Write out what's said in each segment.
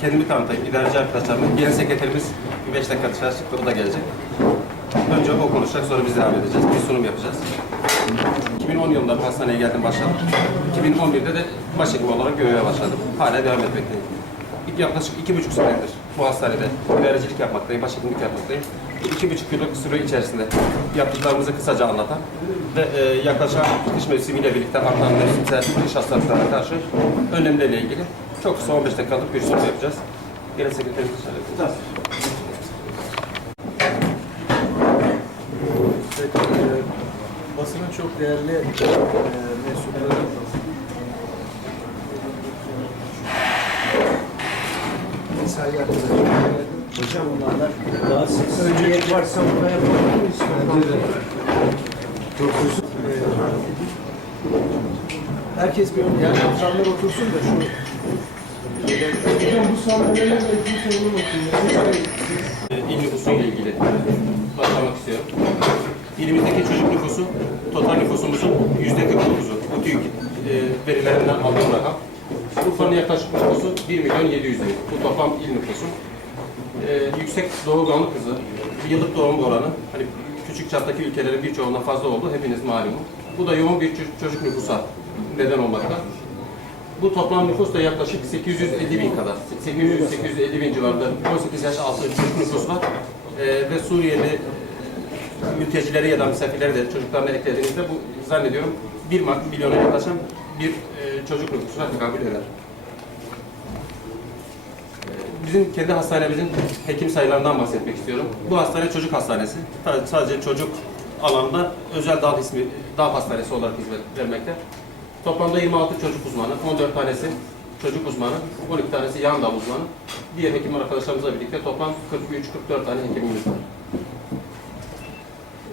kendimi tanıtayım. İdareci arkadaşlarımı. Genel sekreterimiz bir beş dakika dışarı çıktı. O da gelecek. Önce o konuşacak. Sonra biz devam edeceğiz. Bir sunum yapacağız. 2010 yılında bu hastaneye geldim başladım. 2011'de de başhekim olarak göreve başladım. Hala devam etmekteyim. İlk yaklaşık iki buçuk senedir bu hastanede idarecilik yapmaktayım, başhekimlik yapmaktayım. İki buçuk yıllık süre içerisinde yaptıklarımızı kısaca anlatan ve e, yaklaşan kış mevsimiyle birlikte artan mevsimsel kış hastalıklarına karşı önlemlerle ilgili çok kısa 15 dakikalık bir sunum yapacağız. Genel sekreterimiz. Evet, e, basının çok değerli e, mensupları Hocam bunlar daha siz önce varsa burada yapabiliriz. Bence de. Çok uzun. Herkes bir yani insanlar otursun da şu Hocam bu sandalyelerle ilgili sorunu bakın. E, il nüfusuyla ilgili başlamak istiyorum. İlimizdeki çocuk nüfusu, total nüfusumuzun yüzde 49'u. Bu TÜİK e, verilerinden aldığım rakam. Urfa'nın yaklaşık nüfusu 1 milyon 700 bin. Bu toplam il nüfusu. E, yüksek doğurganlık hızı, yıllık doğum oranı, hani küçük çaptaki ülkelerin birçoğundan fazla oldu, hepiniz malum. Bu da yoğun bir çocuk- çocuk nüfusa neden olmakta. Bu toplam nüfus da yaklaşık 850 bin kadar. 800-850 bin civarında 18 yaş altı çocuk nüfus var. Ee, ve Suriyeli e, mültecileri ya da misafirleri de çocuklarına eklediğinizde bu zannediyorum 1 milyona yaklaşan bir e, çocuk nüfusuna tekabül eder. Ee, Bizim kendi hastanemizin hekim sayılarından bahsetmek istiyorum. Bu hastane çocuk hastanesi. Ta- Sadece çocuk alanında özel dal ismi, dal hastanesi olarak hizmet vermekte. Toplamda 26 çocuk uzmanı, 14 tanesi çocuk uzmanı, 12 tanesi yan dal uzmanı. Diğer hekim arkadaşlarımızla birlikte toplam 43-44 tane hekimimiz var.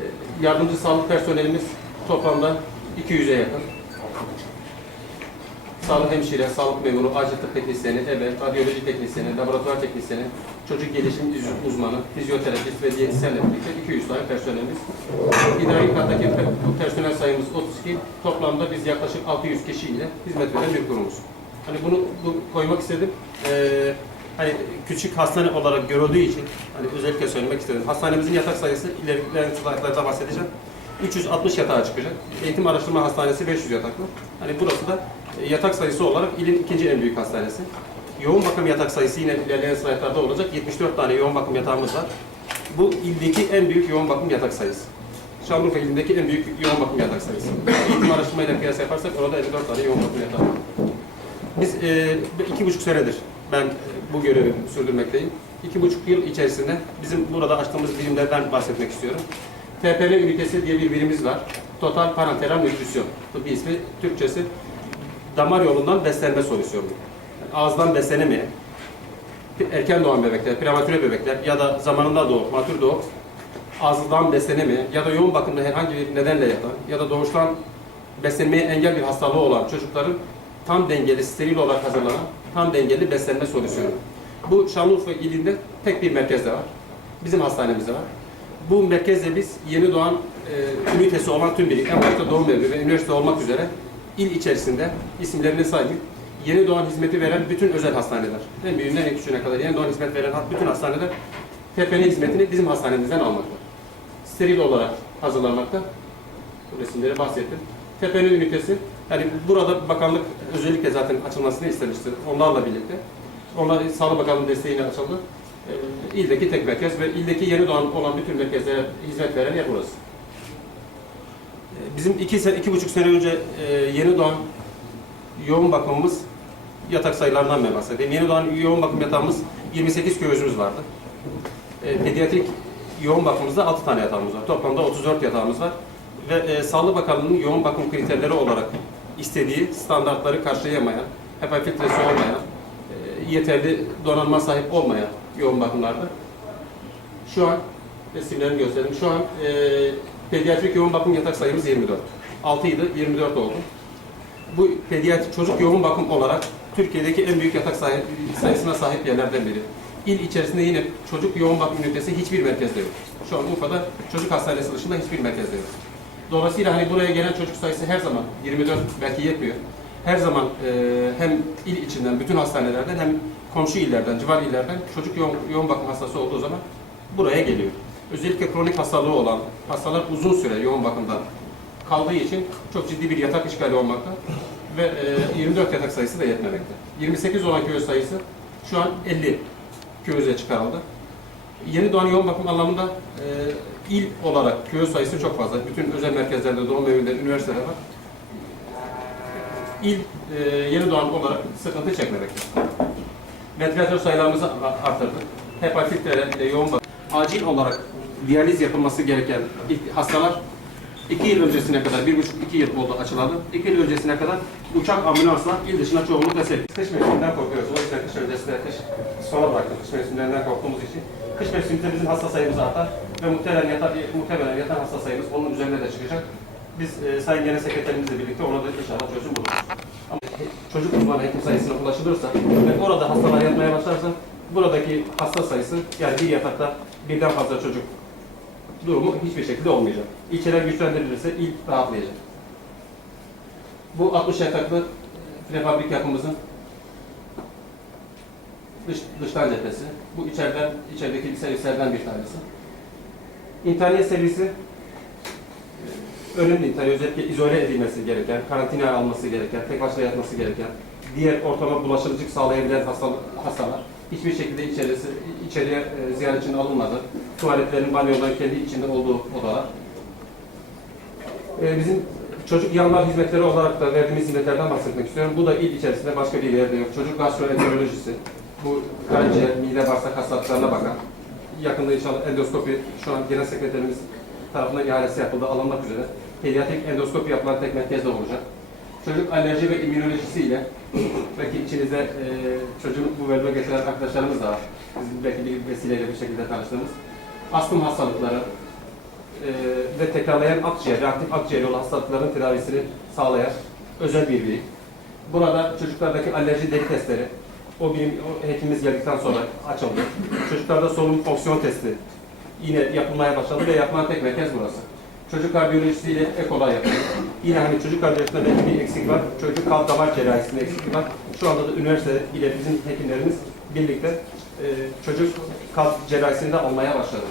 Ee, Yardımcı sağlık personelimiz toplamda 200'e yakın. Sağlık hemşire, sağlık memuru, acil tıp teknisyeni, ebe, radyoloji teknisyeni, laboratuvar teknisyeni, çocuk gelişim uz- uzmanı, fizyoterapist ve diyetisyenle birlikte 200 tane personelimiz. İdari kattaki pe- personel sayımız 32. Toplamda biz yaklaşık 600 kişiyle hizmet veren bir kurumuz. Hani bunu bu, koymak istedim. Ee, hani küçük hastane olarak görüldüğü için hani özellikle söylemek istedim. Hastanemizin yatak sayısı ilerleyen slaytlarda bahsedeceğim. 360 yatağa çıkacak. Eğitim Araştırma Hastanesi 500 yataklı. Hani burası da yatak sayısı olarak ilin ikinci en büyük hastanesi. Yoğun bakım yatak sayısı yine ilerleyen slaytlarda olacak. 74 tane yoğun bakım yatağımız var. Bu ildeki en büyük yoğun bakım yatak sayısı. Şanlıurfa ilindeki en büyük yoğun bakım yatak sayısı. Eğitim araştırmayla kıyas yaparsak orada 54 tane yoğun bakım yatağı var. Biz e, iki buçuk senedir ben e, bu görevi sürdürmekteyim. İki buçuk yıl içerisinde bizim burada açtığımız birimlerden bahsetmek istiyorum. TPN ünitesi diye bir birimimiz var. Total parenteral nütrisyon. Bu bir ismi Türkçesi damar yolundan beslenme solüsyonu. Yani ağızdan beslenemeyen, erken doğan bebekler, prematüre bebekler ya da zamanında doğup, matür doğup ağızdan beslenemeyen ya da yoğun bakımda herhangi bir nedenle yatan ya da doğuştan beslenmeye engel bir hastalığı olan çocukların tam dengeli, steril olarak hazırlanan tam dengeli beslenme solüsyonu. Bu Şanlıurfa ilinde tek bir merkezde var. Bizim hastanemizde var. Bu merkezde biz yeni doğan e, ünitesi olan tüm birim, en başta doğum evi ve üniversite olmak üzere il içerisinde isimlerini sayayım. Yeni doğan hizmeti veren bütün özel hastaneler, en büyüğünden en küçüğüne kadar yeni doğan hizmet veren bütün hastaneler TPN hizmetini bizim hastanemizden almakta. Steril olarak hazırlanmakta. Bu resimleri bahsettim. TPN ünitesi, yani burada bakanlık özellikle zaten açılmasını istemiştir onlarla birlikte. Onlar Sağlık Bakanlığı desteğiyle açıldı. Ee, ildeki tek merkez ve ildeki yeni doğan olan bütün merkezlere hizmet veren yer burası. Bizim iki, se- iki buçuk sene önce e, yeni doğan yoğun bakımımız yatak sayılarından ben bahsedeyim. Yeni doğan yoğun bakım yatağımız 28 göğüsümüz vardı. E, pediatrik yoğun bakımımızda 6 tane yatağımız var. Toplamda 34 yatağımız var. Ve e, Sağlık Bakanlığı'nın yoğun bakım kriterleri olarak istediği standartları karşılayamayan, HEPA filtresi olmayan, e, yeterli donanma sahip olmayan yoğun bakımlarda. Şu an resimlerini göstereyim. Şu an e, pediatrik yoğun bakım yatak sayımız 24. 6 idi, 24 oldu. Bu pediatrik çocuk yoğun bakım olarak Türkiye'deki en büyük yatak sayı- sayısına sahip yerlerden biri. İl içerisinde yine çocuk yoğun bakım ünitesi hiçbir merkezde yok. Şu an Urfa'da çocuk hastanesi dışında hiçbir merkezde yok. Dolayısıyla hani buraya gelen çocuk sayısı her zaman 24 belki yetmiyor. her zaman e, hem il içinden, bütün hastanelerden hem komşu illerden, civar illerden çocuk yoğun, yoğun bakım hastası olduğu zaman buraya geliyor. Özellikle kronik hastalığı olan hastalar uzun süre yoğun bakımda kaldığı için çok ciddi bir yatak işgali olmakta ve e, 24 yatak sayısı da yetmemekte. 28 olan köy sayısı şu an 50 köyüze çıkarıldı. Yeni doğan yoğun bakım anlamında e, il olarak köy sayısı çok fazla. Bütün özel merkezlerde, doğum evinde, üniversiteler var. İl e, yeni doğan olarak sıkıntı çekmemekte. Ventilatör sayılarımızı arttırdık. Hepatitlere yoğun bakım. Acil olarak diyaliz yapılması gereken hastalar iki yıl öncesine kadar, bir buçuk iki yıl oldu açılalı. İki yıl öncesine kadar uçak ambulansla il dışına çoğunlukla sevk. Kış mevsiminden korkuyoruz. O yüzden kış öncesinde, kış sona bıraktık kış mevsimlerinden korktuğumuz için. Kış mevsiminde bizim hasta sayımız artar ve muhtemelen yatan, muhtemelen yatan hasta sayımız onun üzerine de çıkacak. Biz e, Sayın Genel Sekreterimizle birlikte ona da inşallah çözüm buluruz. Ama çocuk uzmanı hekim sayısına ulaşılırsa ve orada hastalar yatmaya başlarsa buradaki hasta sayısı yani bir yatakta birden fazla çocuk durumu hiçbir şekilde olmayacak. İlçeler güçlendirilirse il rahatlayacak. Bu 60 yataklı prefabrik yapımızın dış, dıştan cephesi. Bu içeriden, içerideki servislerden bir tanesi. İnternet servisi e, önemli. İnternet özellikle izole edilmesi gereken, karantina alması gereken, tek başına yatması gereken, diğer ortama bulaşıcılık sağlayabilen hastalar, hastalar hiçbir şekilde içerisi, içeriye e, ziyaretçinin alınmadı. Tuvaletlerin, banyoların kendi içinde olduğu odalar. E, bizim çocuk yanlar hizmetleri olarak da verdiğimiz hizmetlerden bahsetmek istiyorum. Bu da il içerisinde başka bir yerde yok. Çocuk gastroenterolojisi, bu karaciğer, mide, bağırsak hastalıklarına bakan, yakında inşallah endoskopi, şu an genel sekreterimiz tarafından ihalesi yapıldı, alınmak üzere. Pediatrik endoskopi yapılan tek merkezde olacak. Çocuk alerji ve immünolojisi ile belki içinizde e, çocuğun bu bölüme getiren arkadaşlarımız da var. Bizim belki bir vesileyle bir şekilde tanıştığımız. Astım hastalıkları e, ve tekrarlayan akciğer, reaktif akciğer yolu hastalıkların tedavisini sağlayan özel bir birim. Burada çocuklardaki alerji deri testleri, o bilim hekimimiz geldikten sonra açıldı. Çocuklarda solunum fonksiyon testi yine yapılmaya başladı ve yapılan tek merkez burası. Çocuk kardiyolojisiyle ek olay yapıyor. Yine hani çocuk kardiyolojisinde belki bir eksik var. Çocuk kalp damar cerrahisinde eksik var. Şu anda da üniversite ile bizim hekimlerimiz birlikte e, çocuk kalp cerrahisini de almaya başladı.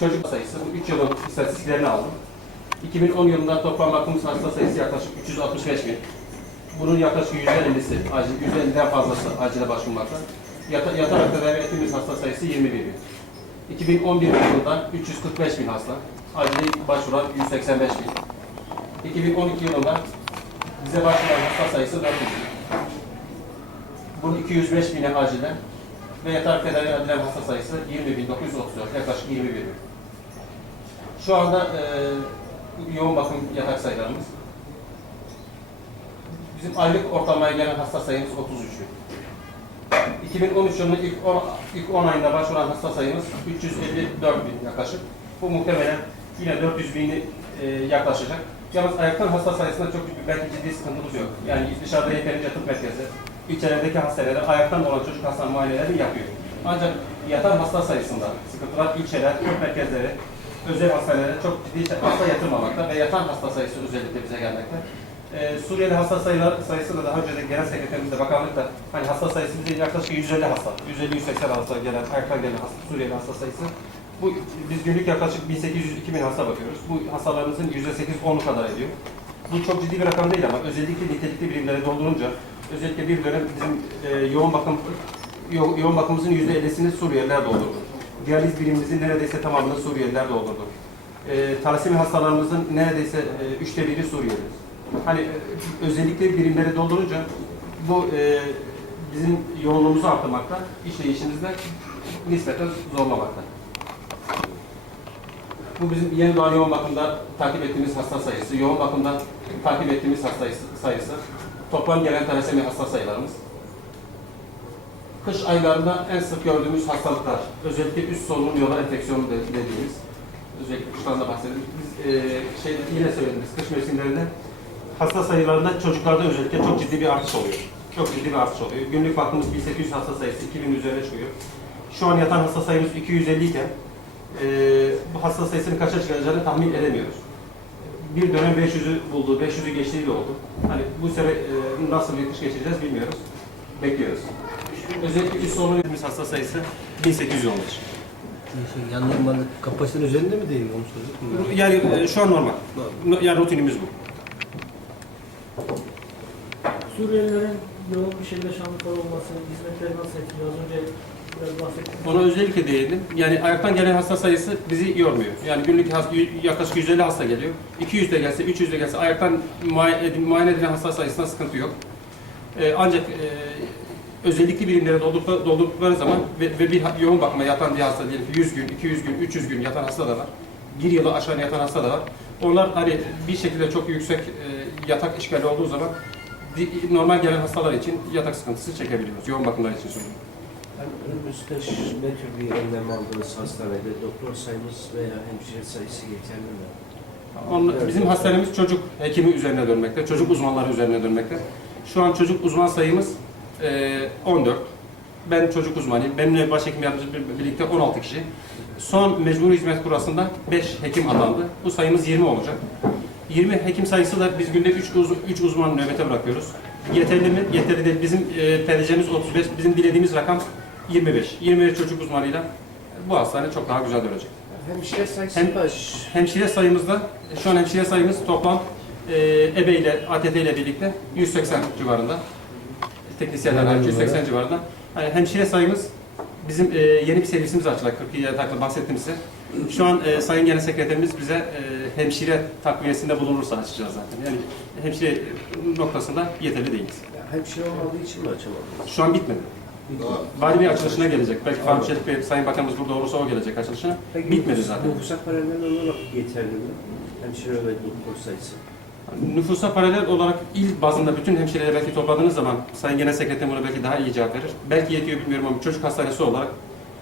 Çocuk sayısı bu 3 yılın istatistiklerini aldım. 2010 yılında toplam bakım hasta sayısı yaklaşık 365 bin. Bunun yaklaşık %50'si, acil %50'den fazlası acile başvurmakta. Yata, yatarak tedavi ettiğimiz hasta sayısı 21 bin. 2011 yılında 345 bin hasta, acile başvuran 185 bin. 2012 yılında bize başvuran hasta sayısı 400 bin. Bunun 205 bine acile ve yatarak tedavi edilen hasta sayısı 20.934, yaklaşık 21 bin. Şu anda e, yoğun bakım yatak sayılarımız Bizim aylık ortalamaya gelen hasta sayımız 33 bin. 2013 yılının ilk 10, ilk 10 ayında başvuran hasta sayımız 354 bin yaklaşık. Bu muhtemelen yine 400 bini e, yaklaşacak. Yalnız ayaktan hasta sayısında çok büyük belki ciddi sıkıntımız yok. Yani dışarıda yeterince tıp merkezi, içerideki hastaneler ayaktan olan çocuk hasta muayenelerini yapıyor. Ancak yatan hasta sayısında sıkıntılar ilçeler, tıp merkezleri, özel hastanelere çok ciddi hasta yatırmamakta ve yatan hasta sayısı özellikle bize gelmekte. Ee, Suriyeli hasta sayılar, sayısı da daha önce de genel sekreterimizde bakanlıkta hani hasta sayısı bize yaklaşık 150 hasta, 150-180 hasta gelen, ayaktan gelen hasta, Suriyeli hasta sayısı. Bu biz günlük yaklaşık 1800-2000 hasta bakıyoruz. Bu hastalarımızın %8-10'u kadar ediyor. Bu çok ciddi bir rakam değil ama özellikle nitelikli birimleri doldurunca özellikle bir dönem bizim e, yoğun bakım yo- yoğun bakımımızın %50'sini Suriyeliler doldurdu. Diyaliz birimimizin neredeyse tamamını Suriyeliler doldurdu. E, talasemi hastalarımızın neredeyse e, üçte biri Suriyeli. Hani e, özellikle birimleri doldurunca bu e, bizim yoğunluğumuzu arttırmakta, işleyişimizde nispeten zorlamakta. Bu bizim yeni doğan yoğun bakımda takip ettiğimiz hasta sayısı, yoğun bakımda takip ettiğimiz hasta sayısı, toplam gelen talasemi hasta sayılarımız. Kış aylarında en sık gördüğümüz hastalıklar, özellikle üst solunum yolu enfeksiyonu de- dediğimiz, özellikle kıştan da bahsedelim. Biz e, şey, yine söyledim, biz kış mevsimlerinde hasta sayılarında çocuklarda özellikle çok ciddi bir artış oluyor. Çok ciddi bir artış oluyor. Günlük baktığımız 1800 hasta sayısı 2000 üzerine çıkıyor. Şu an yatan hasta sayımız 250 iken e, bu hasta sayısının kaça çıkacağını tahmin edemiyoruz. bir dönem 500'ü buldu, 500'ü geçtiği de oldu. Hani bu sene e, nasıl bir kış geçireceğiz bilmiyoruz. Bekliyoruz. Özellikle üst solunum hasta sayısı 1815. Yani normalde kapasitenin üzerinde mi değil onu soruyorum. Yani e, şu an normal. No- Yani rutinimiz bu. Suriyelilerin yoğun bir şekilde Şanlıurfa olması, hizmetleri nasıl etkiliyor? Az önce. Ona özellikle değindim. Yani ayaktan gelen hasta sayısı bizi yormuyor. Yani günlük has- yaklaşık 150 hasta geliyor. 200 de gelse, 300 de gelse ayaktan muayene, muayene edilen hasta sayısında sıkıntı yok. Ee, ancak e, özellikli birimlere doldurdukları, doldurdukları zaman ve, ve bir yoğun bakıma yatan bir hasta diyelim ki 100 gün, 200 gün, 300 gün yatan hasta da var. Bir yılı aşağı yatan hasta da var. Onlar hani bir şekilde çok yüksek e, yatak işgali olduğu zaman normal gelen hastalar için yatak sıkıntısı çekebiliyoruz. Yoğun bakımlar için söylüyorum. Yani önümüzde ne tür bir önlem aldığınız hastanede doktor sayımız veya hemşire sayısı yeterli mi? Onun- bizim hastanemiz çocuk hekimi üzerine dönmekte, çocuk uzmanları üzerine dönmekte. Şu an çocuk uzman sayımız e, 14. Ben çocuk uzmanıyım. Benimle başhekim yardımcı bir- birlikte 16 kişi. Son mecburi hizmet kurasında 5 hekim atandı. Bu sayımız 20 olacak. 20 hekim sayısı da biz günde 3, uz, 3 uzman nöbete bırakıyoruz. Yeterli mi? Yeterli değil. Bizim e, TDC'miz 35, bizim dilediğimiz rakam 25. 25 çocuk uzmanıyla bu hastane çok daha güzel dönecek. Hemşire sayısı Hem- kaç? Hemşire sayımızda, şu an hemşire sayımız toplam e, EBE ile ATT ile birlikte 180 civarında. Teknisyenler hariç 180 civarında. Yani hemşire sayımız bizim e, yeni bir servisimiz açılacak 42 yataklı bahsettim size. Şu an e, Sayın Genel Sekreterimiz bize e, hemşire takviyesinde bulunursa açacağız zaten. Yani hemşire noktasında yeterli değiliz. Ya Hemşire olmadığı için mi açamadınız? Şu an bitmedi. Vali Bey açılışına gelecek. Belki Faruk Çelik Bey, Sayın Bakanımız burada olursa o gelecek açılışına. Peki, Bitmedi nüfus- zaten. Nüfusa paralel olarak yeterli mi? Hemşire ve doktor sayısı. Nüfusa paralel olarak il bazında bütün hemşireleri belki topladığınız zaman Sayın Genel Sekreter buna belki daha iyi cevap verir. Belki yetiyor bilmiyorum ama çocuk hastanesi olarak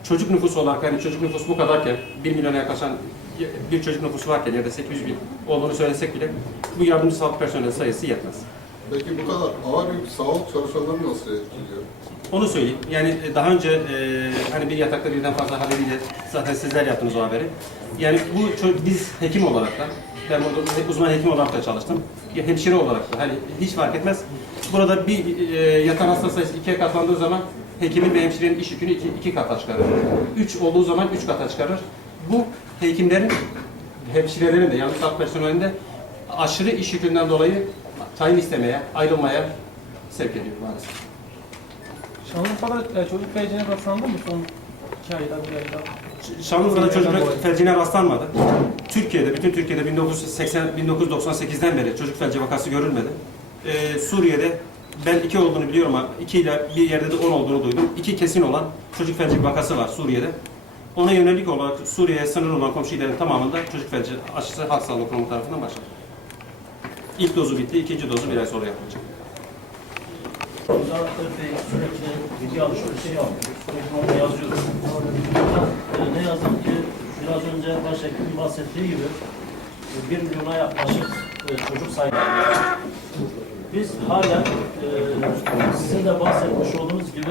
çocuk nüfusu olarak hani çocuk nüfusu bu kadarken 1 milyona yaklaşan bir çocuk nüfusu varken ya da 800 bin olduğunu söylesek bile bu yardımcı sağlık personeli sayısı yetmez. Peki bu kadar ağır yük sağlık çalışanlarını nasıl etkiliyor? Onu söyleyeyim. Yani e, daha önce e, hani bir yatakta birden fazla haberiyle zaten sizler yaptınız o haberi. Yani bu biz hekim olarak da ben burada uzman hekim olarak da çalıştım. Ya Hemşire olarak da hani hiç fark etmez. Burada bir e, yatan hasta sayısı ikiye katlandığı zaman hekimin ve hemşirenin iş yükünü iki, iki kata çıkarır. Üç olduğu zaman üç kata çıkarır. Bu hekimlerin, hemşirelerin de yanlış sağlık personelinin de aşırı iş yükünden dolayı tayin istemeye, ayrılmaya sevk ediyor maalesef. Şanlıurfa'da e, çocuk felcine rastlandı mı son iki ayda, bir ayda? Şanlıurfa'da çocuk felcine rastlanmadı. Türkiye'de, bütün Türkiye'de 1980, 1998'den beri çocuk felci vakası görülmedi. Ee, Suriye'de ben iki olduğunu biliyorum ama iki ile bir yerde de on olduğunu duydum. İki kesin olan çocuk felci vakası var Suriye'de. Ona yönelik olarak Suriye'ye sınırlı olan komşu illerin tamamında çocuk felci aşısı Halk Sağlığı Kurumu tarafından başladı. İlk dozu bitti, ikinci dozu bir ay sonra yapılacak. Sürekli bilgi alışverişi yapıyoruz. Sürekli onu yazıyoruz. Ne yazık ki biraz önce başhekimin bahsettiği gibi e, bir milyona yaklaşık e, çocuk sayısı. Biz halen e, sizin de bahsetmiş olduğunuz gibi